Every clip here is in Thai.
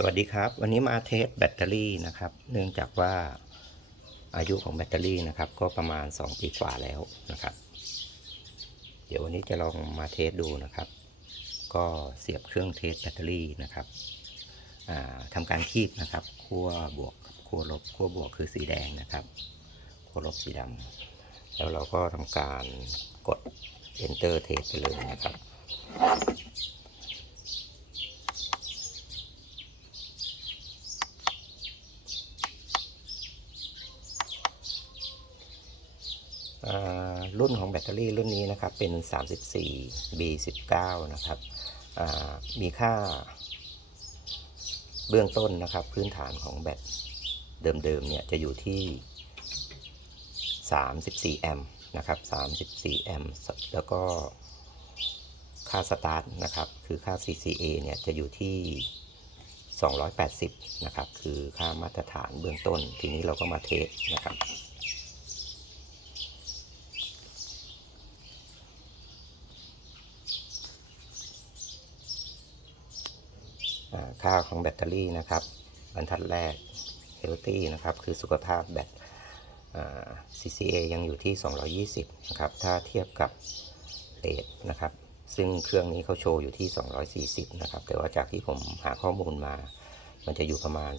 สวัสดีครับ วันนี้มาเทสแบตเตอรี่นะครับ เนื่องจากว่าอายุของแบตเตอรี่นะครับ ก็ประมาณ 2 ปีกว่าแล้วนะครับ เดี๋ยววันนี้จะลองมาเทสดูนะครับ ก็เสียบเครื่องเทสแบตเตอรี่นะครับอ่าทำการคีบนะครับขั้วบวกกับขั้วลบขั้วบวกคือสีแดงนะครับขั้วลบสีดำแล้วเราก็ทำการกด enter เทสไปเลยนะครับ รุ่นของแบตเตอรี่รุ่นนี้นะครับเป็น 34 B19 นะครับมีค่าเบื้องต้นนะครับ พื้นฐานของแบตเดิมๆเนี่ยจะอยู่ที่ 34 แอมป์นะครับ 34 แอมป์แล้วก็ค่าสตาร์ทนะครับ คือค่า CCA เนี่ยจะอยู่ที่ 280 นะครับ คือค่ามาตรฐานเบื้องต้น ทีนี้เราก็มาเทสนะครับ ค่าของแบตเตอรี่นะครับ บรรทัดแรก healthy นะครับ คือสุขภาพแบต CCA ยังอยู่ที่ 220 นะครับ ถ้าเทียบกับเลทนะครับ ซึ่งเครื่องนี้เขาโชว์อยู่ที่ 240 นะครับ แต่ว่าจากที่ผมหาข้อมูลมา มันจะอยู่ประมาณ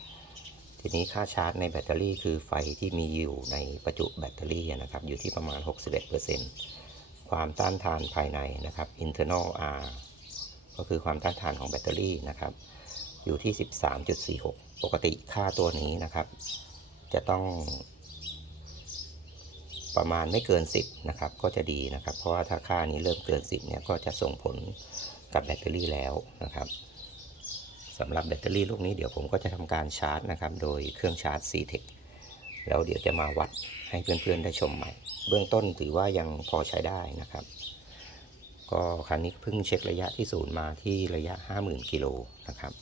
280 ทีนี้ค่าชาร์จในแบตเตอรี่คือไฟที่มีอยู่ในประจุแบตเตอรี่นะครับ อยู่ที่ประมาณ 61%ความต้านทานภายในนะครับ internal R ก็คือความต้านทานของแบตเตอรี่นะครับ อยู่ที่ 13.46 ปกติค่าตัวนี้นะครับ จะต้อง ประมาณไม่เกิน 10 นะครับ ก็จะดีนะครับ เพราะว่าถ้าค่านี้เริ่มเกิน 10 เนี่ย ก็จะส่งผลกับแบตเตอรี่แล้วนะครับสำหรับแบตเตอรี่ลูกนี้เดี๋ยวผมก็จะทำการชาร์จนะครับ โดยเครื่องชาร์จ C-Tech แล้วเดี๋ยวจะมาวัดให้เพื่อนๆได้ชมใหม่ เบื้องต้นถือว่ายังพอใช้ได้นะครับ ก็คันนี้เพิ่งเช็คระยะที่ศูนย์มาที่ระยะ 50,000กิโลนะครับ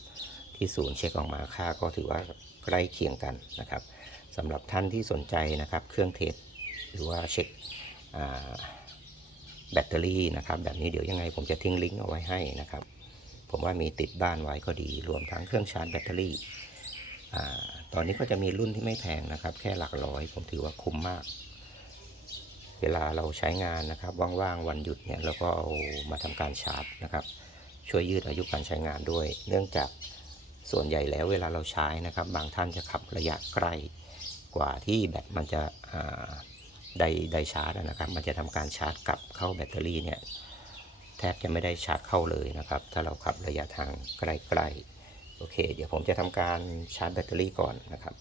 ที่ศูนย์เช็คออกมาค่าก็ถือว่าใกล้เคียงกันนะครับสำหรับท่านที่สนใจนะครับ เครื่องเทสหรือว่าเช็คแบตเตอรี่นะครับ แบบนี้เดี๋ยวยังไงผมจะทิ้งลิงก์เอาไว้ให้นะครับ ผมว่ามีติดบ้านไว้ก็ดี รวมทั้งเครื่องชาร์จแบตเตอรี่อตอนนี้ก็จะมีรุ่นที่ไม่แพงนะครับ แค่หลักร้อย ผมถือว่าคุ้มมาก เวลาเราใช้งานนะครับว่างๆวันหยุดเนี่ยเราก็เอามาทำการชาร์จนะครับ ช่วยยืดอายุการใช้งานด้วย เนื่องจากส่วนใหญ่แล้วเวลาเราใช้นะครับ บางท่านจะขับระยะใกล้กว่าที่แบตมันจะอ่าไดไดชาร์จนะครับ มันจะทำการชาร์จกลับเข้าแบตเตอรี่เนี่ยแทบจะไม่ได้ชาร์จเข้าเลยนะครับ ถ้าเราขับระยะทางใกล้ๆโอเค เดี๋ยวผมจะทำการชาร์จแบตเตอรี่ก่อนนะครับ